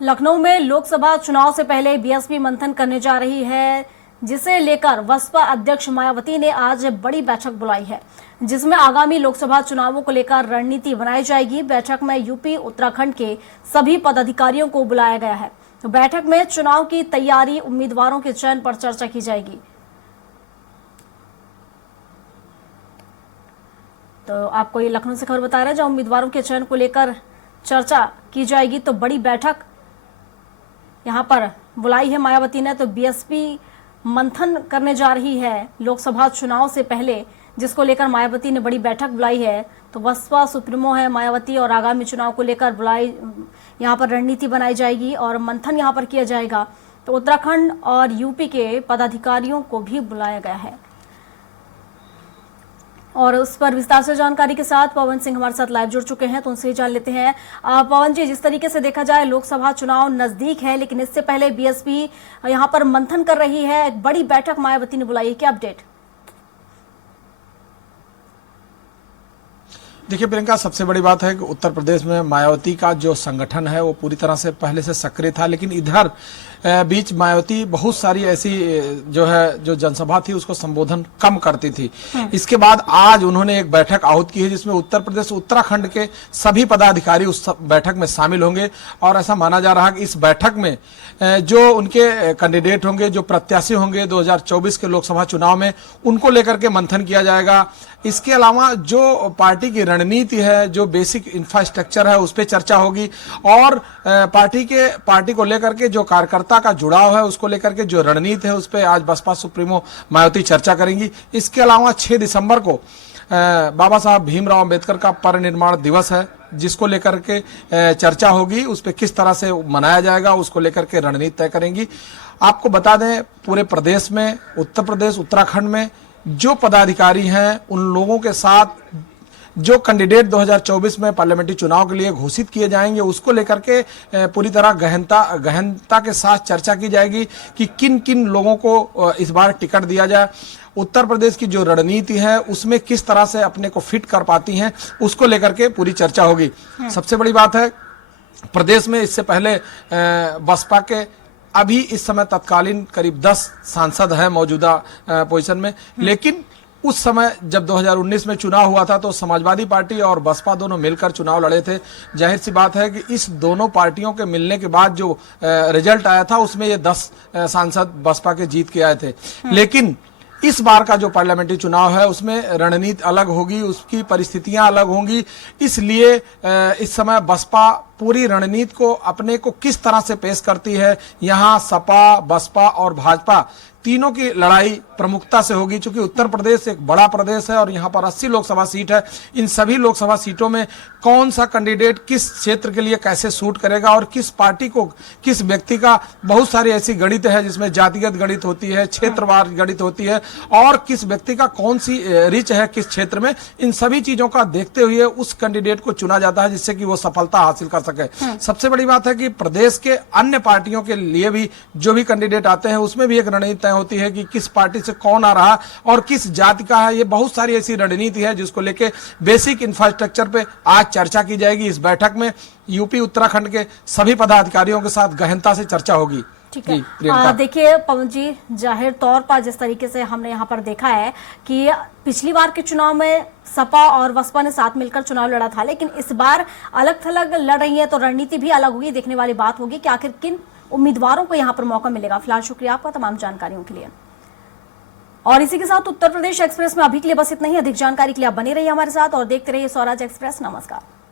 लखनऊ में लोकसभा चुनाव से पहले बीएसपी मंथन करने जा रही है, जिसे लेकर बसपा अध्यक्ष मायावती ने आज बड़ी बैठक बुलाई है, जिसमें आगामी लोकसभा चुनावों को लेकर रणनीति बनाई जाएगी। बैठक में यूपी उत्तराखंड के सभी पदाधिकारियों को बुलाया गया है। तो बैठक में चुनाव की तैयारी, उम्मीदवारों के चयन पर चर्चा की जाएगी। तो आपको ये लखनऊ से खबर बता रहे हैं, जहां उम्मीदवारों के चयन को लेकर चर्चा की जाएगी। तो बड़ी बैठक यहां पर बुलाई है मायावती ने। तो बीएसपी मंथन करने जा रही है लोकसभा चुनाव से पहले, जिसको लेकर मायावती ने बड़ी बैठक बुलाई है। तो बसपा सुप्रीमो है मायावती और आगामी चुनाव को लेकर बुलाई यहां पर रणनीति बनाई जाएगी और मंथन यहां पर किया जाएगा। तो उत्तराखंड और यूपी के पदाधिकारियों को भी बुलाया गया है और उस पर विस्तार से जानकारी के साथ पवन सिंह हमारे साथ लाइव जुड़ चुके हैं, तो उनसे ही जान लेते हैं। पवन जी, जिस तरीके से देखा जाए लोकसभा चुनाव नजदीक है, लेकिन इससे पहले बीएसपी यहां पर मंथन कर रही है, एक बड़ी बैठक मायावती ने बुलाई है, क्या अपडेट? देखिए प्रियंका, सबसे बड़ी बात है कि उत्तर प्रदेश में मायावती का जो संगठन है वो पूरी तरह से पहले से सक्रिय था, लेकिन इधर बीच मायावती बहुत सारी ऐसी जो जनसभा थी उसको संबोधन कम करती थी। इसके बाद आज उन्होंने एक बैठक आहूत की है, जिसमें उत्तर प्रदेश उत्तराखंड के सभी पदाधिकारी उस बैठक में शामिल होंगे और ऐसा माना जा रहा है कि इस बैठक में जो उनके कैंडिडेट होंगे, जो प्रत्याशी होंगे 2024 के लोकसभा चुनाव में, उनको लेकर के मंथन किया जाएगा। इसके अलावा जो पार्टी की रणनीति है, जो बेसिक इंफ्रास्ट्रक्चर है, उस पर चर्चा होगी और पार्टी को लेकर के जो कार्यकर्ता का जुड़ाव है उसको लेकर के जो रणनीति है उस पर आज बसपा सुप्रीमो मायावती चर्चा करेंगी। इसके अलावा 6 दिसंबर को बाबा साहब भीमराव अंबेडकर का परिनिर्वाण दिवस है, जिसको लेकर के चर्चा होगी, उस पर किस तरह से मनाया जाएगा उसको लेकर के रणनीति तय करेंगी। आपको बता दें, पूरे प्रदेश में, उत्तर प्रदेश उत्तराखंड में जो पदाधिकारी हैं उन लोगों के साथ जो कैंडिडेट 2024 में पार्लियामेंट्री चुनाव के लिए घोषित किए जाएंगे उसको लेकर के पूरी तरह गहनता के साथ चर्चा की जाएगी कि किन किन लोगों को इस बार टिकट दिया जाए। उत्तर प्रदेश की जो रणनीति है उसमें किस तरह से अपने को फिट कर पाती हैं उसको लेकर के पूरी चर्चा होगी। सबसे बड़ी बात है, प्रदेश में इससे पहले बसपा के अभी इस समय तत्कालीन करीब 10 सांसद हैं मौजूदा पोजीशन में, लेकिन उस समय जब 2019 में चुनाव हुआ था तो समाजवादी पार्टी और बसपा दोनों मिलकर चुनाव लड़े थे। जाहिर सी बात है कि इस दोनों पार्टियों के मिलने के बाद जो रिजल्ट आया था उसमें ये 10 सांसद बसपा के जीत के आए थे। लेकिन इस बार का जो पार्लियामेंट्री चुनाव है उसमें रणनीति अलग होगी, उसकी परिस्थितियां अलग होंगी। इसलिए इस समय बसपा पूरी रणनीति को अपने को किस तरह से पेश करती है, यहाँ सपा, बसपा और भाजपा तीनों की लड़ाई प्रमुखता से होगी। क्योंकि उत्तर प्रदेश एक बड़ा प्रदेश है और यहाँ पर 80 लोकसभा सीट है। इन सभी लोकसभा सीटों में कौन सा कैंडिडेट किस क्षेत्र के लिए कैसे सूट करेगा और किस पार्टी को, किस व्यक्ति का, बहुत सारी ऐसी गणित है जिसमें जातिगत गणित होती है, क्षेत्रवार गणित होती है और किस व्यक्ति का कौन सी रिच है किस क्षेत्र में, इन सभी चीजों का देखते हुए उस कैंडिडेट को चुना जाता है जिससे कि वो सफलता हासिल कर सके। सबसे बड़ी बात है कि प्रदेश के अन्य पार्टियों के लिए भी जो भी कैंडिडेट आते हैं उसमें भी एक रणनीति होती है कि किस पार्टी से कौन आ रहा और किस जाति का है। ये बहुत सारी ऐसी रणनीति है जिसको लेके बेसिक इंफ्रास्ट्रक्चर पे आज चर्चा की जाएगी। इस बैठक में यूपी उत्तराखंड के सभी पदाधिकारियों के साथ गहनता से चर्चा होगी। ठीक है। देखिए पवन जी, जाहिर तौर पर जिस तरीके से हमने यहाँ पर देखा है कि पिछली बार के चुनाव में सपा और बसपा ने साथ मिलकर चुनाव लड़ा था, लेकिन इस बार अलग थलग लड़ रही है, तो रणनीति भी अलग होगी। देखने वाली बात होगी कि आखिर किन उम्मीदवारों को यहाँ पर मौका मिलेगा। फिलहाल शुक्रिया आपका तमाम जानकारियों के लिए। और इसी के साथ उत्तर प्रदेश एक्सप्रेस में अभी के लिए बस इतना ही। अधिक जानकारी के लिए आप बने रहिए हमारे साथ और देखते रहिए स्वराज एक्सप्रेस। नमस्कार।